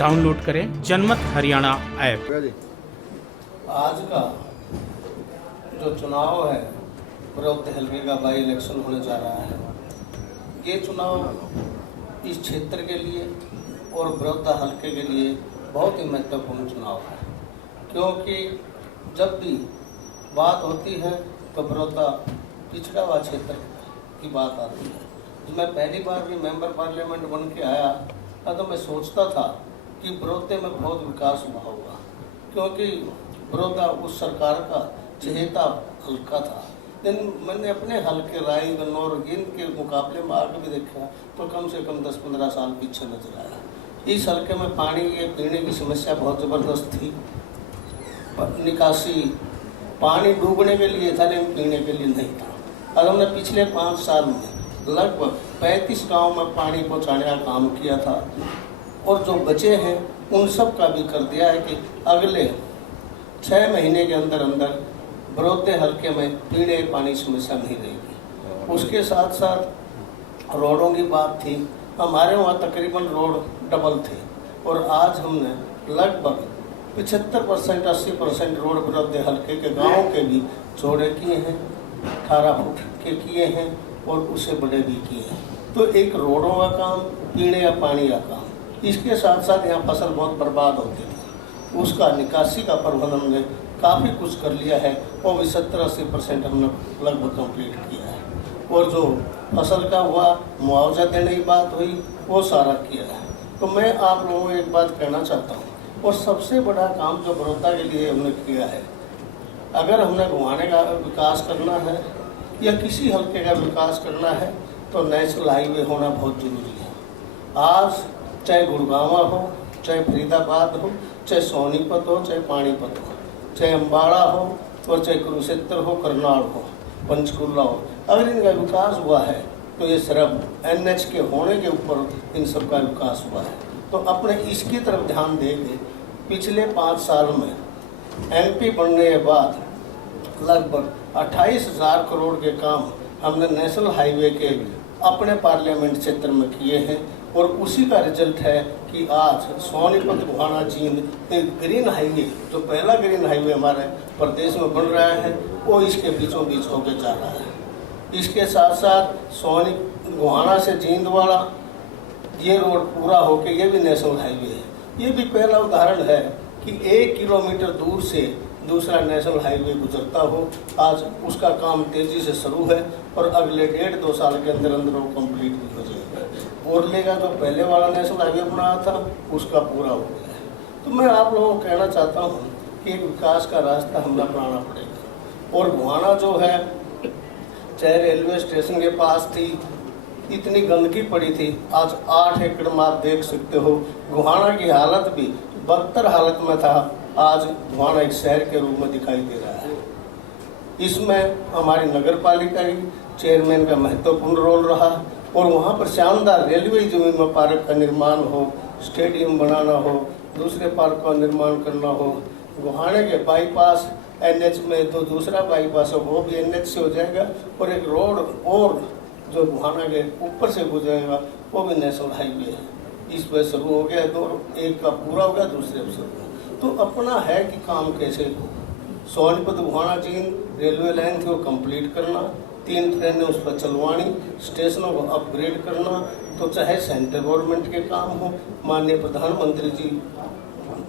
Download करें जनमत Haryana app. आज का जो चुनाव है बड़ौदा हल्के का बाई इलेक्शन होने जा रहा है। ये चुनाव इस क्षेत्र के लिए और बड़ौदा हल्के के लिए बहुत ही महत्वपूर्ण चुनाव है, क्योंकि जब भी बात होती है तो बड़ौदा पिछड़ा हुआ क्षेत्र की बात आती है। मैं पहली बार भी मेंबर पार्लियामेंट बन के आया था तो मैं सोचता था कि बड़ौदे में बहुत विकास हुआ होगा, क्योंकि बड़ौदा उस सरकार का चहेता हल्का था। लेकिन मैंने अपने हल्के राय गन्नौर गिन के मुकाबले में आगे भी देखा तो कम से कम 10-15 साल पीछे नजर आया। इस हल्के में पानी के पीने की समस्या बहुत ज़बरदस्त थी। निकासी पानी डूबने के लिए था लेकिन पीने के लिए नहीं था। और हमने पिछले 5 साल में लगभग 35 गाँव में पानी पहुँचाने का काम किया था और जो बचे हैं उन सब का भी कर दिया है कि अगले 6 महीने के अंदर अंदर बड़ौदे हल्के में पीने के पानी की समस्या नहीं रहेगी। उसके साथ साथ रोडों की बात थी। हमारे वहाँ तकरीबन रोड डबल थे और आज हमने लगभग 75% 80% रोड बड़ौदे हल्के के गाँव के भी चौड़े किए हैं, 18 फुट के किए हैं और उससे बड़े भी किए हैं। तो एक रोडों का काम, पीने का पानी का काम। इसके साथ साथ यहाँ फसल बहुत बर्बाद होती थी, उसका निकासी का प्रबंधन हमने काफ़ी कुछ कर लिया है और भी 70-80% हमने लगभग कंप्लीट किया है। और जो फसल का हुआ मुआवजा देने की बात हुई वो सारा किया है। तो मैं आप लोगों को एक बात कहना चाहता हूँ, और सबसे बड़ा काम जो बड़ौदा के लिए हमने किया है, अगर हमने घुमाने का विकास करना है या किसी हल्के का विकास करना है तो नेशनल हाईवे होना बहुत ज़रूरी है। आज चाहे गुड़गांव हो, चाहे फरीदाबाद हो, चाहे सोनीपत हो, चाहे पानीपत हो, चाहे अम्बाड़ा हो और चाहे कुरुक्षेत्र हो, करनाल हो, पंचकुला हो, अगर इनका विकास हुआ है तो ये सिर्फ NH के होने के ऊपर इन सब का विकास हुआ है। तो अपने इसकी तरफ ध्यान देंगे। पिछले 5 साल में MP बनने के बाद लगभग 28,000 करोड़ के काम हमने नेशनल हाईवे के अपने पार्लियामेंट क्षेत्र में किए हैं और उसी का रिजल्ट है कि आज सोनीपत गोहाना जींद ग्रीन हाईवे, जो पहला ग्रीन हाईवे हमारे प्रदेश में बन रहा है, वो इसके बीचों बीच होकर जा रहा है। इसके साथ साथ सोनी गोहाना से जींद वाला ये रोड पूरा होकर ये भी नेशनल हाईवे है। ये भी पहला उदाहरण है कि 1 किलोमीटर दूर से दूसरा नेशनल हाईवे गुजरता हो। आज उसका काम तेजी से शुरू है और अगले 1.5-2 साल के अंदर अंदर वो कंप्लीट भी हो जाएगा। बोरले का जो पहले वाला नेशनल हाईवे बनाया था उसका पूरा हो गया है। तो मैं आप लोगों को कहना चाहता हूँ कि एक विकास का रास्ता हमें अपनाना पड़ेगा। और गोहाना जो है, चाहे रेलवे स्टेशन के पास थी, इतनी गंदगी पड़ी थी, आज 8 एकड़ में आप देख सकते हो। गोहाना की हालत भी बदतर हालत में था, आज गोहाना एक शहर के रूप में दिखाई दे रहा है। इसमें हमारी नगर पालिका की चेयरमैन का महत्वपूर्ण रोल रहा और वहाँ पर शानदार रेलवे जमीन में पार्क का निर्माण हो, स्टेडियम बनाना हो, दूसरे पार्क का निर्माण करना हो। गोहाना के बाईपास NH में तो दूसरा बाईपास है वो भी NH से हो जाएगा और एक रोड और जो गोहाना के ऊपर से गुजरेगा वो भी नेशनल हाईवे है। इस पर शुरू हो गया तो एक का पूरा हो गया, दूसरे पर शुरू। तो अपना है कि काम कैसे हो। सोनीपत गोहाना जींद रेलवे लाइन थी वो कंप्लीट करना, 3 ट्रेनें उस पर चलवानी, स्टेशनों को अपग्रेड करना। तो चाहे सेंट्रल गवर्नमेंट के काम हो, माननीय प्रधानमंत्री जी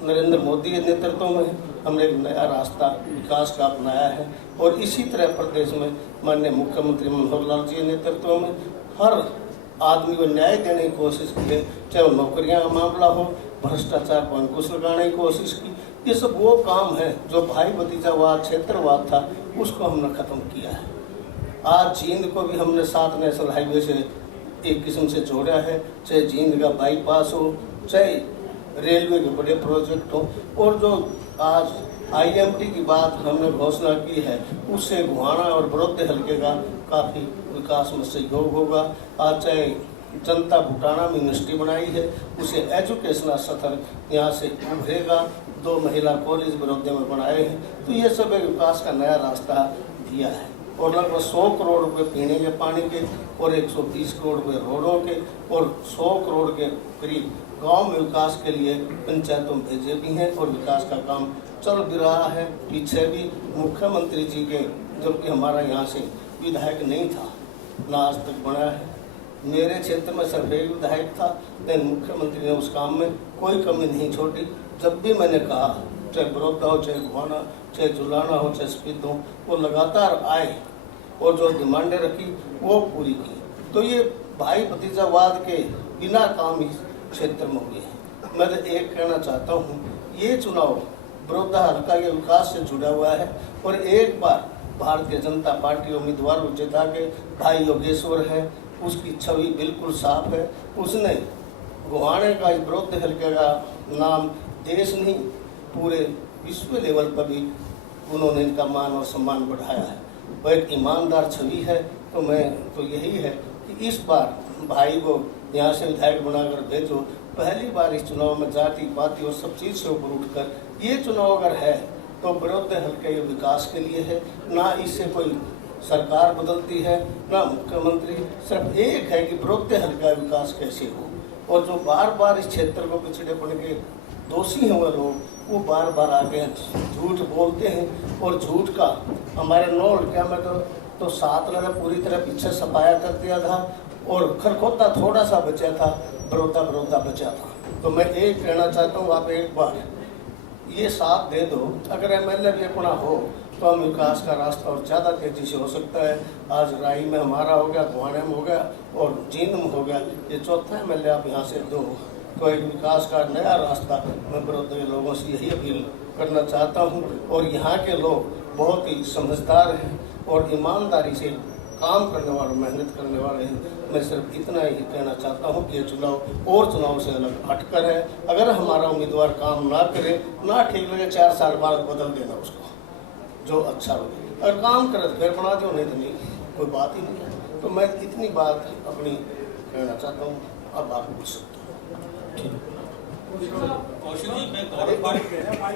नरेंद्र मोदी के नेतृत्व में हमने एक नया रास्ता विकास का अपनाया है और इसी तरह प्रदेश में माननीय मुख्यमंत्री मनोहर लाल जी के नेतृत्व में हर आदमी को न्याय देने की कोशिश की है। चाहे वो नौकरियां का मामला हो, भ्रष्टाचार को अंकुश लगाने की कोशिश की। ये सब वो काम है जो भाई भतीजावाद, क्षेत्रवाद था, उसको हमने ख़त्म किया है। आज जींद को भी हमने 7 नेशनल हाईवे से एक किस्म से जोड़ा है, चाहे जींद का बाईपास हो, चाहे रेलवे के बड़े प्रोजेक्ट हो। और जो आज IMT की बात हमने घोषणा की है, उससे गोहाना और बड़ौदे हल्के का काफ़ी विकास में सहयोग होगा। आज चाहे जनता भूटाना में यूनिवर्सिटी बनाई है, उसे एजुकेशनल स्तर यहाँ से उभरेगा। 2 महिला कॉलेज बड़ौदे में बनाए हैं। तो ये सब एक विकास का नया रास्ता दिया है और लगभग 100 करोड़ रुपए पीने के पानी के और 120 करोड़ रुपए रोडों के और 100 करोड़ के करीब गांव में विकास के लिए पंचायतों में भेजे भी हैं और विकास का काम चल भी रहा है। पीछे भी मुख्यमंत्री जी के, जबकि हमारा यहाँ से विधायक नहीं था, ना आज तक बना है। मेरे क्षेत्र में सिर्फ एक विधायक था, लेकिन मुख्यमंत्री ने उस काम में कोई कमी नहीं छोड़ी। जब भी मैंने कहा, चाहे बड़ौदा हो, चाहे गोहाना, चाहे जुलाना हो, चाहे स्पीत हो, वो लगातार आए और जो डिमांडें रखी वो पूरी की। तो ये भाई भतीजावाद के बिना काम इस क्षेत्र में हुए हैं। मैं तो एक कहना चाहता हूँ, ये चुनाव बड़ौदा हल्का के विकास से जुड़ा हुआ है और एक बार भारतीय जनता पार्टी उम्मीदवार जिता के भाई योगेश्वर है, उसकी छवि बिल्कुल साफ है। उसने गोहाने का, इस बड़ौदा हल्के का नाम देश नहीं पूरे विश्व लेवल पर भी उन्होंने इनका मान और सम्मान बढ़ाया है। वह एक ईमानदार छवि है। तो मैं तो यही है कि इस बार भाई को यहाँ से विधायक बनाकर भेजो। पहली बार इस चुनाव में जाति पाति और सब चीज़ से ऊपर उठकर ये चुनाव अगर है तो बड़ौदा हल्के के विकास के लिए है, ना इससे कोई सरकार बदलती है, ना मुख्यमंत्री। सिर्फ एक है कि बड़ौदा हल्के का विकास कैसे हो। और जो बार बार इस क्षेत्र को पिछड़ेपन के दोषी हैं वो लोग, वो बार बार आके झूठ बोलते हैं। और झूठ का हमारे 9 हल्के में तो 7 ने पूरी तरह पीछे सफाया कर दिया था और खरखोता थोड़ा सा बचा था, बड़ौदा बचा था। तो मैं एक कहना चाहता हूँ, आप एक बार ये साथ दे दो। अगर एमएलए भी अपना हो तो हम विकास का रास्ता और ज़्यादा तेजी से हो सकता है। आज राई में हमारा हो गया, गोहाने में हो गया और जींद में हो गया, ये चौथा एमएलए आप यहाँ से दो तो एक विकास का नया रास्ता मैं बड़ौदा के लोगों से यही अपील करना चाहता हूँ। और यहाँ के लोग बहुत ही समझदार हैं और ईमानदारी से काम करने वाले, मेहनत करने वाले हैं। मैं सिर्फ इतना ही कहना चाहता हूँ कि ये चुनाव और चुनाव से अलग हटकर है। अगर हमारा उम्मीदवार काम ना करे, ना ठीक लगे, 4 साल बाद बदल देना उसको, जो अच्छा लगे। अगर काम करे तो फिर बना दो, नहीं तो नहीं, कोई बात ही नहीं है। तो मैं इतनी बात अपनी कहना चाहता हूँ। अब आप पूछ सकते हो। कौशिक जी, मैं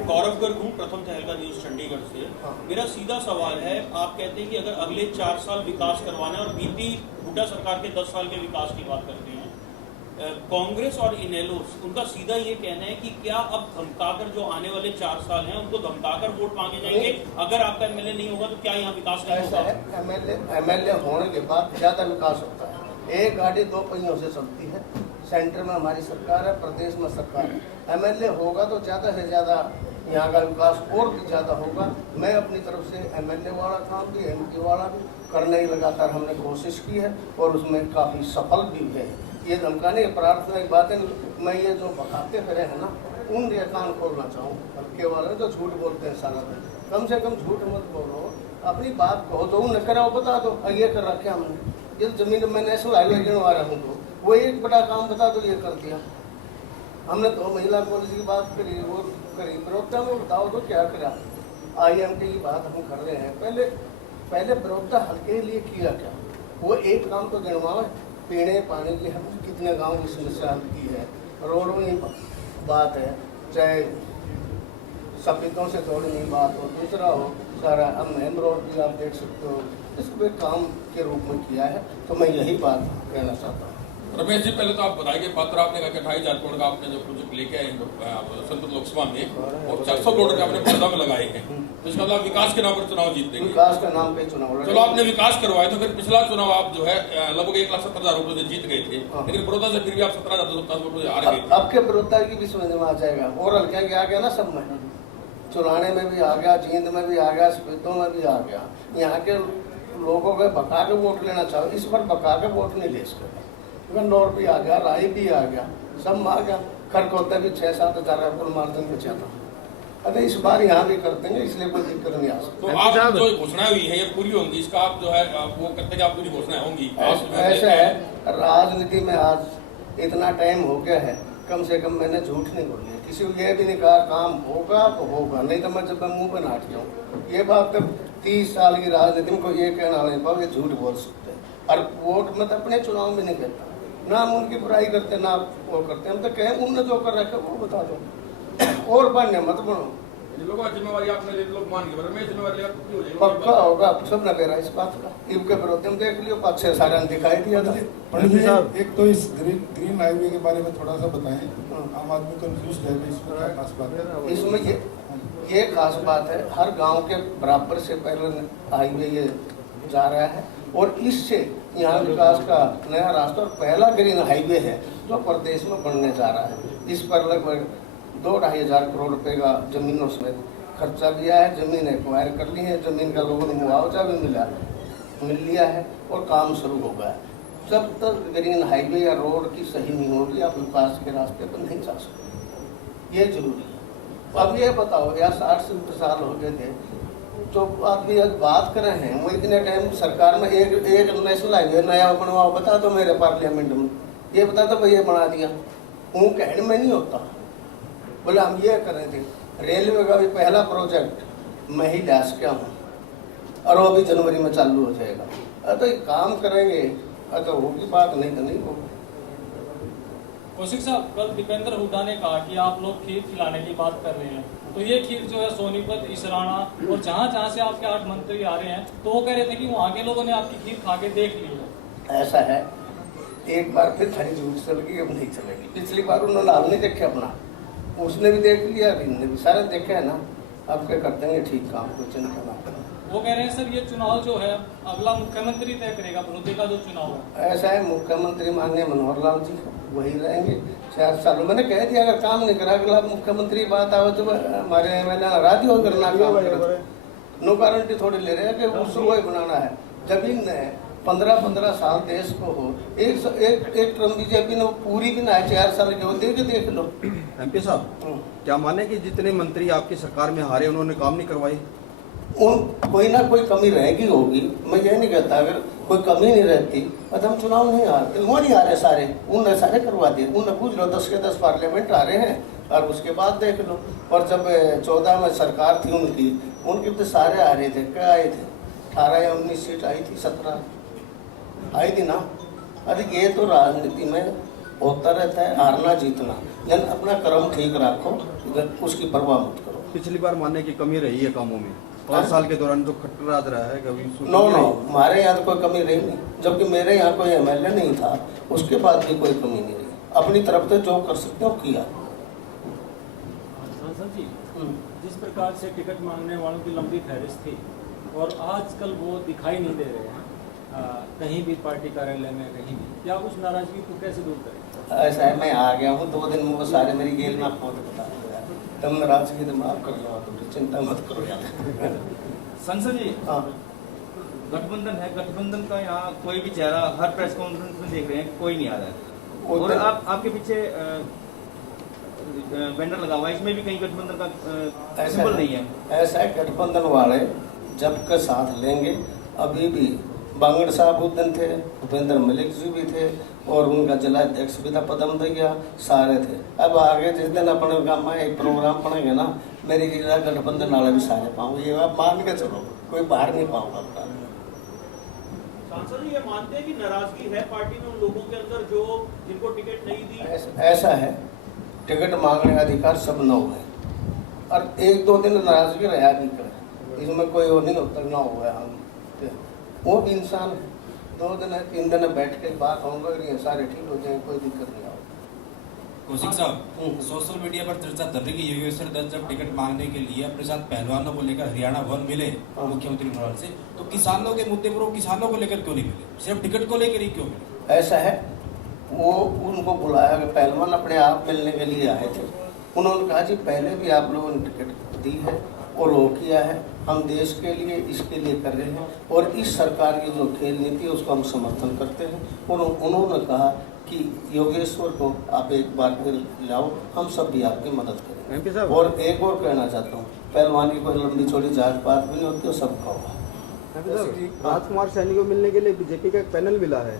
गौरव गर्ग हूँ, प्रथम तहलका न्यूज चंडीगढ़ से। मेरा सीधा सवाल है, आप कहते हैं कि अगर अगले 4 साल विकास करवाना है और बीती हुड्डा सरकार के 10 साल के विकास की बात करते हैं, कांग्रेस और इनेलो उनका सीधा ये कहना है कि क्या अब धमकाकर जो आने वाले 4 साल हैं उनको धमकाकर वोट मांगे जाएंगे? अगर आपका एमएलए नहीं होगा तो क्या यहाँ विकास नहीं होगा? एमएलए होने के बाद ज्यादा विकास होता है। एक गाड़ी 2 पहियों से चलती है। सेंटर में हमारी सरकार है, प्रदेश में सरकार है। एमएलए होगा तो ज़्यादा से ज़्यादा यहाँ का विकास और भी ज़्यादा होगा। मैं अपनी तरफ से एमएलए वाला काम भी, एमपी वाला भी करने की लगातार हमने कोशिश की है और उसमें काफ़ी सफल भी है। ये धमकाने की प्रार्थना की बातें मैं ये जो बकाते फिरे हैं ना, उन ये कान खोलना चाहूँ। हल्के वाले जो झूठ बोलते हैं सारा दिन, कम से कम झूठ मत बोलो, अपनी बात कहो। जो न करा वो बता दो, ये कर रखे हमने, ये जमीन में नेशनल हाईवे गिनवा रहा हूँ तो वो एक बड़ा काम बता दो, ये कर दिया हमने। 2 महिला कॉलेज की बात करी, वो करी, बड़ौदा में बताओ तो क्या करा। IMT की बात हम कर रहे हैं। पहले बड़ौदा हल्के के लिए किया क्या? वो एक काम तो गिनवाओ। पीने पानी की हम कितने गाँव की समस्या हल की है, रोडों की बात है, चाहे सफेदों से जोड़ने की बात हो, दूसरा हो सारा हम मेन रोड भी आप देख सकते हो, इसको एक काम के रूप में किया है। तो मैं यही बात कहना चाहता हूँ। रमेश जी, पहले तो आप बताइए, पत्र आपने कहा कि 28,000 करोड़ का आपने जो प्रोजेक्ट लेके आए संसद लोकसभा में और 400 करोड़ के आपने बड़ौदा में लगाए हैं, तो इसका मतलब विकास के नाम पर चुनाव जीत देंगे? विकास के नाम पे चुनाव लड़ेंगे। चलो, आपने विकास करवाया तो फिर पिछला चुनाव आप जो है लगभग 1,70,000 रुपये से जीत गए थे, लेकिन बड़ौदा से फिर भी आप 17,250 रुपये हार गए। अब के बड़ौदा की भी समझ में आ जाएगा और हल्के आ गया ना, सब में चुराने में भी आ गया, जींद में भी आ गया, स्पीतों में भी आ गया। यहाँ के लोगों के बका के वोट लेना चाहो, इस पर बका के वोट नहीं ले सकते। गन्नौर भी आ गया, राई भी आ गया, सब आ गया। खरखोता भी 6-7 हज़ार कुल मार्जिन बचा था। अरे इस बार यहाँ भी कर देंगे, इसलिए कोई दिक्कत नहीं आ सकती। तो आप जो घोषणा हुई है ये पूरी होंगी, इसका आप जो है वो करते आप पूरी घोषणाएं होंगी? ऐसा है, राजनीति में आज इतना टाइम हो गया है, कम से कम मैंने झूठ नहीं बोली है। किसी को ये भी नहीं कहा काम होगा तो होगा, नहीं तो मैं जब मैं मुँह पर नाट जाऊँ। ये बात तब 30 साल की राजनीति में कोई ये कहना नहीं पाओ, ये झूठ बोल सकते हैं। और वोट में तो अपने चुनाव में नहीं कहता, ना हम उनकी बुराई करते ना वो करते। हम तो कहें उनने जो कर रखा वो बता दो और बनने मत बनो। जिन लोगों का जिम्मेवारी आपने ले लोग मान के मैं जिम्मेवारी लेगा तो हो जाएगी पक्का होगा, सब न बेरा इस बात का। इनके विरोध में देख लियो, 5-6 साल दिखाई दिया था। पंडित जी साहब, एक तो इस ग्रीन हाईवे के बारे में थोड़ा सा बताएं, आम आदमी कंफ्यूज है, इसमें क्या खास बात है? इसमें ये खास बात है, हर गांव के बराबर से पहले हाईवे ये जा रहा है और इससे यहाँ विकास का नया रास्ता और पहला ग्रीन हाईवे है जो प्रदेश में बनने जा रहा है। इस पर लगभग 2-2.5 हजार करोड़ रुपए का जमीनों समेत खर्चा भी आया है। जमीन एक्वायर कर ली है, जमीन का लोगों ने मुआवजा भी मिल लिया है और काम शुरू हो गया है। जब तक ग्रीन हाईवे या रोड की सही नहीं होगी आप विकास के रास्ते पर नहीं जा सकते, ये जरूरी है। अब ये बताओ यार, 60-70 साल हो गए थे तो आदमी आज बात कर रहे हैं, वो इतने टाइम सरकार में एक नेशनल हाईवे नया बनवाओ, बता दो मेरे पार्लियामेंट में, ये बता दो भैया बना दिया, वो कहने में नहीं होता। बोले हम ये कर रहे थे, रेलवे का भी पहला प्रोजेक्ट मैं ही लाश क्या हूँ और वो भी जनवरी में चालू हो जाएगा। तो एक काम करेंगे, अगर होगी बात, नहीं तो नहीं होगी। कौशिक साहब, कल दीपेंद्र हुड्डा ने कहा कि आप लोग खीर खिलाने की बात कर रहे हैं, तो ये खीर जो है सोनीपत, इसराना और जहाँ जहाँ से आपके 8 मंत्री आ रहे हैं, तो वो कह रहे थे कि वहाँ के लोगों ने आपकी खीर खा के देख ली है। ऐसा है, एक बार फिर खरी झूठ चल गई, अब नहीं चलेगी। पिछली बार उन्होंने हाल नहीं देखे अपना, उसने भी देख लिया, इनने भी सारे देखे है ना। अब क्या कर देंगे ठीक काम, कोई चिंता ना करें। वो कह रहे हैं सर ये चुनाव जो है अगला मुख्यमंत्री तय करेगा, विरोधी का जो चुनाव है। ऐसा है, मुख्यमंत्री माननीय मनोहर लाल जी वही रहेंगे 4 सालों। मैंने कह दिया अगर काम नहीं करा अगला मुख्यमंत्री बात आवे तो हमारे एमएलए नाराज हो करना काम करे। नो गारंटी थोड़ी ले रहे हैं कि उसको वही बनाना है। जमीन ने 15-15 साल देश को हो, एक टर्म बीजेपी ने पूरी भी ना है 4 साल के, वो देख लो। एमपी साहब, क्या माने कि जितने मंत्री आपकी सरकार में हारे उन्होंने काम नहीं करवाई? कोई ना कोई कमी रहेगी होगी, मैं ये नहीं कहता। अगर कोई कमी नहीं रहती तो हम चुनाव नहीं हारते। वो नहीं हारे सारे, उन्होंने सारे करवा दिए। उन्हें पूछ लो, 10 के 10 पार्लियामेंट आ रहे हैं और उसके बाद देख लो। और जब 14 में सरकार थी उनकी तो सारे आ रहे थे। क्या आए थे? 18 या 19 सीट आई थी, 17 आई थी ना। अरे ये तो राजनीति में होता रहता है, हारना जीतना। लेकिन अपना कर्म ठीक रखो, उसकी परवाह मत करो। पिछली बार मानने की कमी रही है कामों में, 5 साल के दौरान जो खट्टर राज रहा है कभी नो हमारे यहाँ तो कोई कमी रही नहीं। जबकि मेरे यहाँ कोई एमएलए नहीं था, उसके बाद भी कोई कमी नहीं रही। अपनी तरफ से जो कर सकते हो किया। सांसद जी, जिस प्रकार से टिकट मांगने वालों की लंबी फहरिस्त थी और आजकल वो दिखाई नहीं दे रहे हैं कहीं भी, पार्टी कार्यालय में कहीं भी, क्या उस नाराजगी को कैसे दूर करें? ऐसा है, मैं आ गया हूँ 2 दिन में, वो सारे मेरी गेल में फोन बता दिया। तुम नाराजगी तो माफ कर लो, तुम चिंता मत करो यार। संसद जी, हाँ, गठबंधन है, गठबंधन का यहाँ कोई भी चेहरा हर प्रेस कॉन्फ्रेंस में देख रहे हैं, कोई नहीं आ रहा है। और आपके पीछे बैनर लगा हुआ है, इसमें भी कहीं गठबंधन का सिंबल नहीं है। ऐसा है, गठबंधन वाले जब के साथ लेंगे। अभी भी बांगड़ साहब उस दिन थे, भूपेंद्र मलिक जी भी थे और उनका जिला अध्यक्ष भी था, पदम दैया, सारे थे। अब आगे जिस दिन अपने गाँव में एक प्रोग्राम पड़ेंगे ना, मेरी जिला गठबंधन वाले भी सारे पाऊंगे। ये आप मान के चलो, कोई बाहर नहीं पाऊंगा। सांसद जी, ये मानते हैं कि नाराजगी है पार्टी में उन लोगों के अंदर जो जिनको टिकट नहीं दी? ऐसा है, टिकट मांगने का अधिकार सब न है और 1-2 दिन नाराजगी रहा भी करे, इसमें कोई वो नहीं होता ना हुआ। हम वो भी इंसान 2 दिन 3 दिन बैठ के बात होंगे, सारे ठीक हो जाएंगे, कोई दिक्कत नहीं आएगी। कौशिक साहब, सोशल मीडिया पर चर्चा चल रही है कि योगेश्वर दत्त जब टिकट मांगने के लिए अपने साथ पहलवानों को लेकर हरियाणा भवन मिले मुख्यमंत्री मनोहर से, तो किसानों के मुद्दे पर वो किसानों को लेकर क्यों नहीं मिले, सिर्फ टिकट को लेकर ही क्यों मिले? ऐसा है, वो उनको बुलाया कि पहलवान अपने आप मिलने के लिए आए थे। उन्होंने कहा जी पहले भी आप लोगों ने टिकट दी है और वो किया है, हम देश के लिए इसके लिए कर रहे हैं और इस सरकार की जो खेल नीति है उसको हम समर्थन करते हैं। और उन्होंने कहा कि योगेश्वर को आप एक बार फिर लाओ, हम सब भी आपकी मदद करेंगे। और एक और कहना चाहता हूँ, पहलवान की कोई लंबी चौड़ी जात पात भी नहीं होती, सबका होगा। राजकुमार सैनी को मिलने के लिए बीजेपी का एक पैनल मिला है,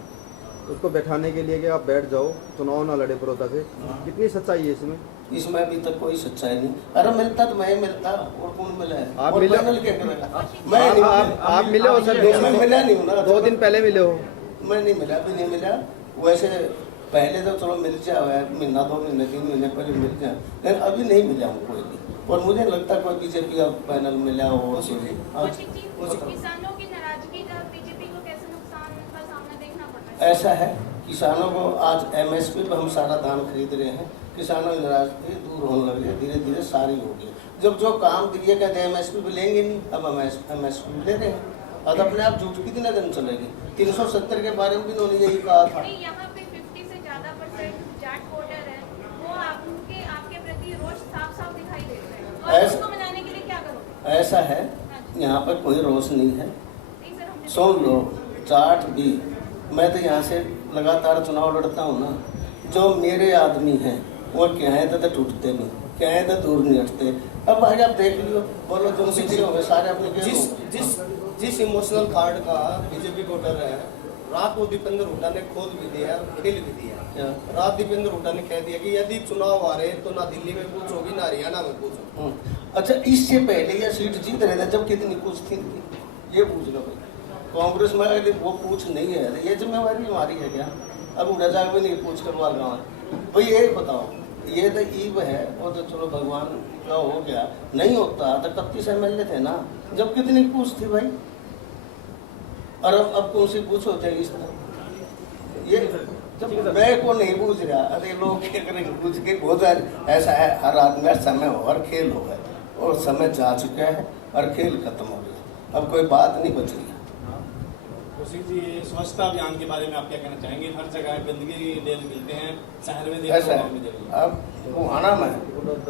उसको बैठाने के लिए कि आप बैठ जाओ, चुनाव ना लड़े बड़ौदा से, कितनी सच्चाई है इसमें? इसमें अभी तक कोई सच्चाई नहीं। अरे मिलता तो मैं मिलता, और कौन मिला है? आप और मिले? पैनल क्या करेगा? आप मिले हो सर? मैं मिला नहीं हूँ ना, 2 दिन पहले मिले हो। मैं नहीं मिला, अभी नहीं मिला। वैसे पहले तो चलो मिल जाए, महीना 2 महीने 3 महीने पहले मिल जाए, लेकिन अभी नहीं मिला हूँ कोई भी। और मुझे नहीं लगता कोई बीजेपी का पैनल मिला हो। किसानों की नाराजगी का बीजेपी को कैसे नुकसान का सामना देखना पड़ रहा है? ऐसा है, किसानों को आज एमएसपी पर हम सारा धान खरीद रहे हैं, किसानों की नाराजगी दूर होने लगी है, धीरे धीरे सारी होगी। जब जो काम दिए कहते हैं एमएसपी पे लेंगे नहीं, अब हम एमएसपी ले रहे हैं। अब अपने आप झूठ कितने दिन चलेगी? 370 के बारे में भी उन्होंने यही कहा था। यहाँ पे 50 से ज्यादा % जाट वोटर है, वो आपके प्रति रोष साफ साफ दिखाई दे रहा है, और उसको मनाने के लिए क्या करोगे? ऐसा है, यहाँ पर कोई रोष नहीं है। सुन लो, जाट भी, मैं तो यहाँ से लगातार चुनाव लड़ता हूँ ना, जो मेरे आदमी हैं वो क्या है तो टूटते नहीं, क्या है तो दूर नहीं हटते। अब भाई आप देख लियो, बोलो जो सीधे हो गए सारे अपने जिस इमोशनल कार्ड का बीजेपी को डर है, रात को दीपेंद्र हुड्डा ने खोद भी दिया, खेल भी दिया। रात दीपेंद्र हुड्डा ने कह दिया कि यदि चुनाव आ रहे तो ना दिल्ली में पूछोगी ना हरियाणा में पूछो। अच्छा, इससे पहले ये सीट जीत रहे थे जब कितनी कुछ थी, ये पूछ लो भाई। कांग्रेस में अगर वो पूछ नहीं है, ये जिम्मेवारी भी हमारी है क्या? अब उड़ा जाकर भी नहीं पूछ कर वाल गाँव भाई, ये बताओ, ये तो ईव है, वो तो चलो भगवान का हो गया, नहीं होता तो 31 MLA थे ना, जब कितनी पूछ थी भाई। और अब कौन सी पूछ होते इस तरह, ये जब मैं को नहीं पूछ रहा, अरे लोग क्या करेंगे पूछ के? बहुत ऐसा है, हर आदमी का समय हो, हर खेल हो गया, और समय जा चुका है और खेल खत्म हो गया, अब कोई बात नहीं बच रही। कौशिक जी, स्वच्छता अभियान के बारे में आप क्या कहना चाहेंगे? हर जगह गंदगी ढेर मिलते हैं, शहर में ऐसा है, अब गोहाना में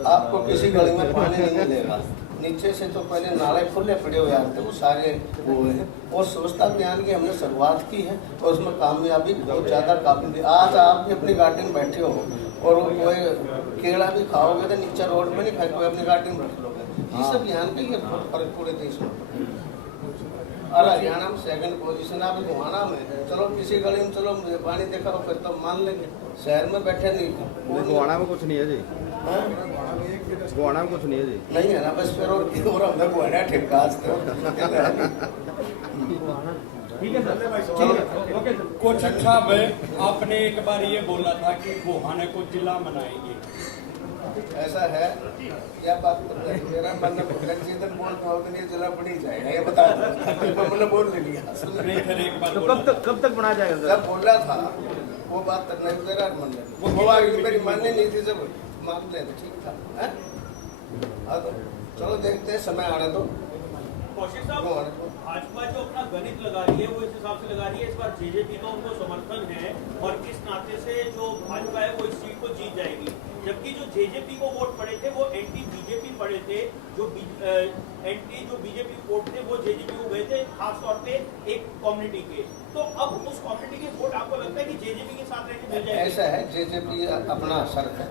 आपको किसी गली में पानी नहीं मिलेगा, नीचे से तो पहले नाले खुले पड़े हुए थे, वो सारे वो हैं। और स्वच्छता अभियान की हमने शुरुआत की है और उसमें कामयाबी बहुत ज़्यादा काफी। आज आप भी अपनी गाड़ी में बैठे हो और कोई केला भी खाओगे तो नीचे रोड में नहीं फेंकोगे, अपनी गाड़ी में रख लोगे। इस अभियान के लिए बहुत फर्क पूरे देश में। और हरियाणा में 2nd पोजीशन, आप गोहाना में चलो किसी गली में चलो पानी देखा हो फिर तो मान लेंगे, शहर में बैठे नहीं। गोहाना में कुछ नहीं है जी, गोहाना में कुछ नहीं है जी, नहीं है ना, बस फिर और गोहाना ठेका ठीक है सर। कोशिक साहब, आपने एक बार ये बोला था कि गोहाना को जिला बनाएंगे, ऐसा है, क्या बात मेरा मन जिधर बोलता हो तो ये जिला बन ही जाएगा, ये बता दो, मैंने बोल लिया। कब तक बनाया जाएगा? जब बोला था वो बात तक नहीं, मेरा मन वो मेरी माननी नहीं थी, जब मान ले ठीक था। तो चलो देखते हैं, समय आने दो। कौशिक साहब, भाजपा जो अपना गणित लगा रही है वो इस हिसाब से लगा रही है, इस बार जेजेपी का उनको समर्थन है और इस नाते से जो भाजपा है वो इस सीट को जीत जाएगी, जबकि जो जेजेपी को वोट पड़े थे वो एंटी बीजेपी पड़े थे, जो बीजेपी वोट थे वो जेजेपी को गए थे, खासतौर पे एक कम्युनिटी के। तो अब उस कम्युनिटी के वोट आपको लगता है कि जेजेपी के साथ रहकर मिल जाएंगे? ऐसा है, जेजेपी अपना असर है,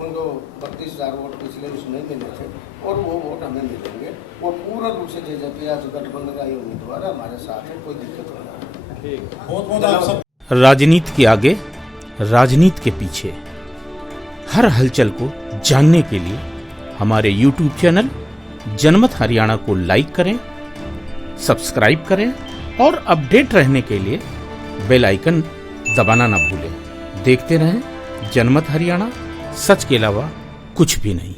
उनको 32,000 वोट पिछले उसमें मिले थे और वो वोट हमें मिलेंगे। वो पूर्ण रूप से जेजेपी आज गठबंधन का ही उम्मीदवार है, हमारे साथ है, कोई दिक्कत नहीं है। बहुत राजनीति के आगे, राजनीति के पीछे, हर हलचल को जानने के लिए हमारे YouTube चैनल जनमत हरियाणा को लाइक करें, सब्सक्राइब करें और अपडेट रहने के लिए बेल आइकन दबाना ना भूलें। देखते रहें जनमत हरियाणा, सच के अलावा कुछ भी नहीं।